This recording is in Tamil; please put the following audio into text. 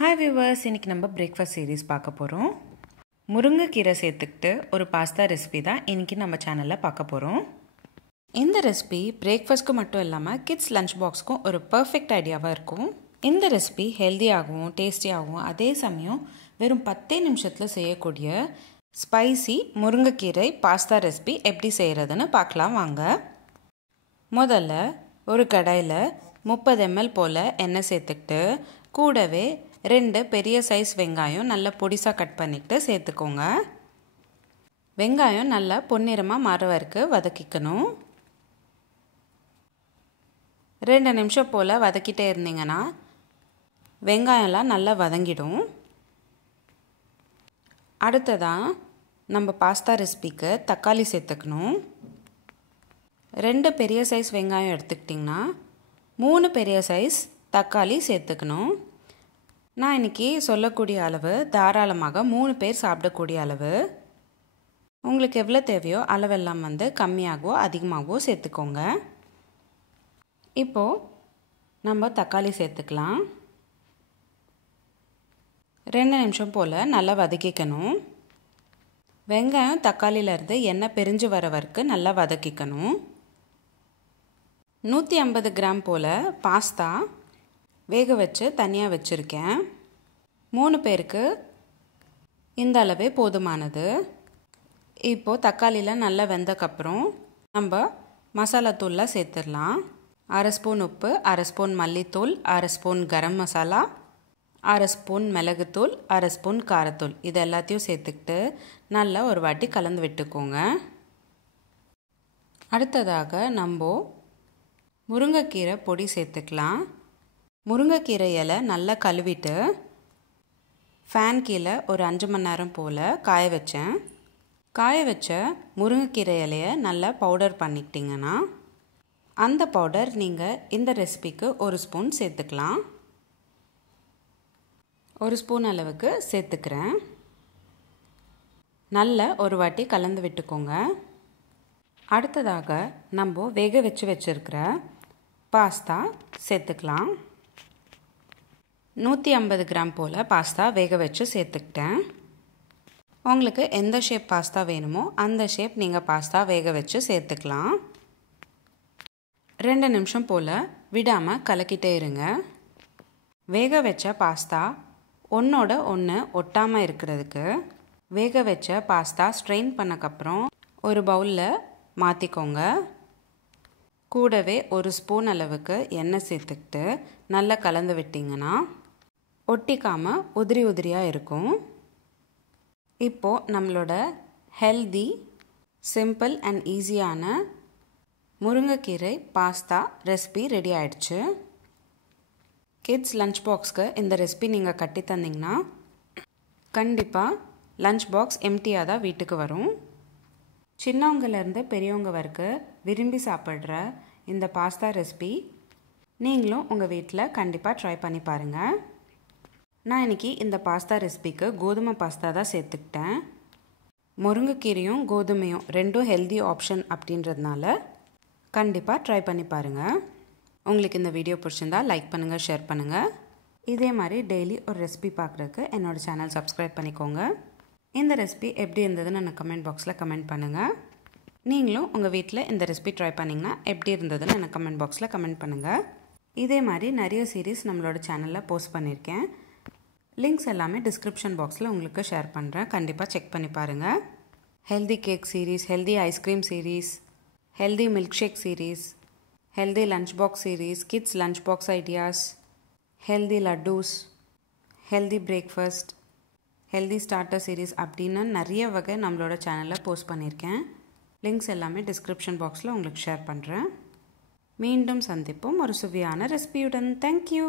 ஹாய் வியூவர்ஸ், இன்றைக்கி நம்ம பிரேக்ஃபாஸ்ட் சீரீஸ் பார்க்க போகிறோம். முருங்கைக்கீரை சேர்த்துக்கிட்டு ஒரு பாஸ்தா ரெசிபி தான் இன்றைக்கி நம்ம சேனலில் பார்க்க போகிறோம். இந்த ரெசிபி பிரேக்ஃபாஸ்ட்க்கு மட்டும் இல்லாமல் கிட்ஸ் லஞ்ச் பாக்ஸ்க்கும் ஒரு பர்ஃபெக்ட் ஐடியாவாக இருக்கும். இந்த ரெசிபி ஹெல்த்தியாகவும் டேஸ்டியாகவும் அதே சமயம் வெறும் 10 நிமிஷத்தில் செய்யக்கூடிய ஸ்பைசி முருங்கைக்கீரை பாஸ்தா ரெசிபி எப்படி செய்கிறதுன்னு பார்க்கலாம் வாங்க. முதல்ல ஒரு கடாயில் 30 ml போல் எண்ணெய் சேர்த்துக்கிட்டு கூடவே 2 பெரிய சைஸ் வெங்காயம் நல்லா பொடிசாக கட் பண்ணிக்கிட்டு சேர்த்துக்கோங்க. வெங்காயம் நல்லா பொன்னிறமாக மாற வரைக்கும் வதக்கிக்கணும். 2 நிமிஷம் போல் வதக்கிட்டே இருந்தீங்கன்னா வெங்காயம்லாம் நல்லா வதங்கிடும். அடுத்ததாக நம்ம பாஸ்தா ரெசிபிக்கு தக்காளி சேர்த்துக்கணும். 2 பெரிய சைஸ் வெங்காயம் எடுத்துக்கிட்டிங்கன்னா 3 பெரிய சைஸ் தக்காளி சேர்த்துக்கணும். நான் இன்றைக்கி சொல்லக்கூடிய அளவு தாராளமாக 3 பேர் சாப்பிடக்கூடிய அளவு. உங்களுக்கு எவ்வளோ தேவையோ அளவெல்லாம் கம்மியாகவோ அதிகமாகவோ சேர்த்துக்கோங்க. இப்போது நம்ம தக்காளி சேர்த்துக்கலாம். 2 நிமிஷம் போல் நல்லா வதக்கிக்கணும். வெங்காயம் தக்காளியிலேருந்து எண்ணெய் பிரிஞ்சு வர வரைக்கும் நல்லா வதக்கிக்கணும். 150 கிராம் போல் பாஸ்தா வேக வச்சு தனியாக வச்சுருக்கேன். 3 பேருக்கு இந்த அளவே போதுமானது. இப்போது தக்காளியில் நல்லா வெந்தக்கப்புறம் நம்ம மசாலா தூள்லாம் சேர்த்துடலாம். 1/2 ஸ்பூன் உப்பு, 1/2 ஸ்பூன் மல்லித்தூள், 1/2 ஸ்பூன் கரம் மசாலா, 1/2 ஸ்பூன் மிளகுத்தூள், 1/2 ஸ்பூன் காரத்தூள், இது எல்லாத்தையும் சேர்த்துக்கிட்டு நல்லா ஒரு வாட்டி கலந்து விட்டுக்கோங்க. அடுத்ததாக நம்ம முருங்கைக்கீரை பொடி சேர்த்துக்கலாம். முருங்கைக்கீரை இலை நல்லா கழுவிட்டு ஃபேன் கீழே ஒரு 5 மணி நேரம் போல் காய வச்சேன். காய வச்ச முருங்கைக்கீரை இலையை நல்லா பவுடர் பண்ணிக்கிட்டிங்கன்னா அந்த பவுடர் நீங்கள் இந்த ரெசிபிக்கு 1 ஸ்பூன் சேர்த்துக்கலாம். 1 ஸ்பூன் அளவுக்கு சேர்த்துக்கிறேன். நல்லா ஒரு வாட்டி கலந்து விட்டுக்கோங்க. அடுத்ததாக நம்ம வேக வச்சுருக்கிற பாஸ்தா சேர்த்துக்கலாம். 150 கிராம் போல் பாஸ்தா வேக வச்சு சேர்த்துக்கிட்டேன். உங்களுக்கு எந்த ஷேப் பாஸ்தா வேணுமோ அந்த ஷேப் நீங்கள் பாஸ்தா வேக வச்சு சேர்த்துக்கலாம். 2 நிமிஷம் போல் விடாமல் கலக்கிட்டே இருங்க. வேக வச்ச பாஸ்தா ஒன்றோட ஒன்று ஒட்டாமல் இருக்கிறதுக்கு வேக வச்ச பாஸ்தா ஸ்ட்ரெயின் பண்ணக்கப்புறம் ஒரு பவுலில் மாற்றிக்கோங்க. கூடவே 1 ஸ்பூன் அளவுக்கு எண்ணெய் சேர்த்துக்கிட்டு நல்லா கலந்து விட்டிங்கன்னா ஒட்டிக்காமல் உதிரி உதிரியாக இருக்கும். இப்போது நம்மளோட ஹெல்தி சிம்பிள் அண்ட் ஈஸியான முருங்கைக்கீரை பாஸ்தா ரெசிபி ரெடி ஆயிடுச்சு. கிட்ஸ் லஞ்ச் பாக்ஸ்க்கு இந்த ரெசிபி நீங்கள் கட்டி தந்தீங்கன்னா கண்டிப்பாக லஞ்ச் பாக்ஸ் எம்டியாக தான் வீட்டுக்கு வரும். சின்னவங்கலேருந்து பெரியவங்க வரைக்கும் விரும்பி சாப்பிட்ற இந்த பாஸ்தா ரெசிபி நீங்களும் உங்கள் வீட்டில் கண்டிப்பாக ட்ரை பண்ணி பாருங்கள். நான் இன்றைக்கி இந்த பாஸ்தா ரெசிபிக்கு கோதுமை பாஸ்தா தான் சேர்த்துக்கிட்டேன். முருங்கைக்கீரையும் கோதுமையும் ரெண்டும் ஹெல்தி ஆப்ஷன் அப்படின்றதுனால கண்டிப்பாக ட்ரை பண்ணி பாருங்கள். உங்களுக்கு இந்த வீடியோ பிடிச்சிருந்தால் லைக் பண்ணுங்கள், ஷேர் பண்ணுங்கள். இதே மாதிரி டெய்லி ஒரு ரெசிபி பார்க்குறதுக்கு என்னோடய சேனல் சப்ஸ்கிரைப் பண்ணிக்கோங்க. இந்த ரெசிபி எப்படி இருந்ததுன்னு எனக்கு கமெண்ட் பாக்ஸில் கமெண்ட் பண்ணுங்கள். நீங்களும் உங்கள் வீட்டில் இந்த ரெசிபி ட்ரை பண்ணிங்கன்னா எப்படி இருந்ததுன்னு எனக்கு கமெண்ட் பாக்ஸில் கமெண்ட் பண்ணுங்கள். இதே மாதிரி நிறைய சீரீஸ் நம்மளோட சேனலில் போஸ்ட் பண்ணியிருக்கேன். லிங்க்ஸ் எல்லாமே டிஸ்கிரிப்ஷன் பாக்ஸில் உங்களுக்கு ஷேர் பண்ணுறேன். கண்டிப்பாக செக் பண்ணி பாருங்கள். Healthy cake series, healthy ice cream series, healthy milk shake series, healthy lunch box series, kids lunch box ideas, healthy laddus, healthy breakfast, healthy starter series அப்படின்னு நிறைய வகை நம்மளோட சேனலில் போஸ்ட் பண்ணியிருக்கேன். லிங்க்ஸ் எல்லாமே டிஸ்கிரிப்ஷன் பாக்ஸில் உங்களுக்கு ஷேர் பண்ணுறேன். மீண்டும் சந்திப்போம் ஒரு சுவையான ரெசிபியுடன். தேங்க்யூ.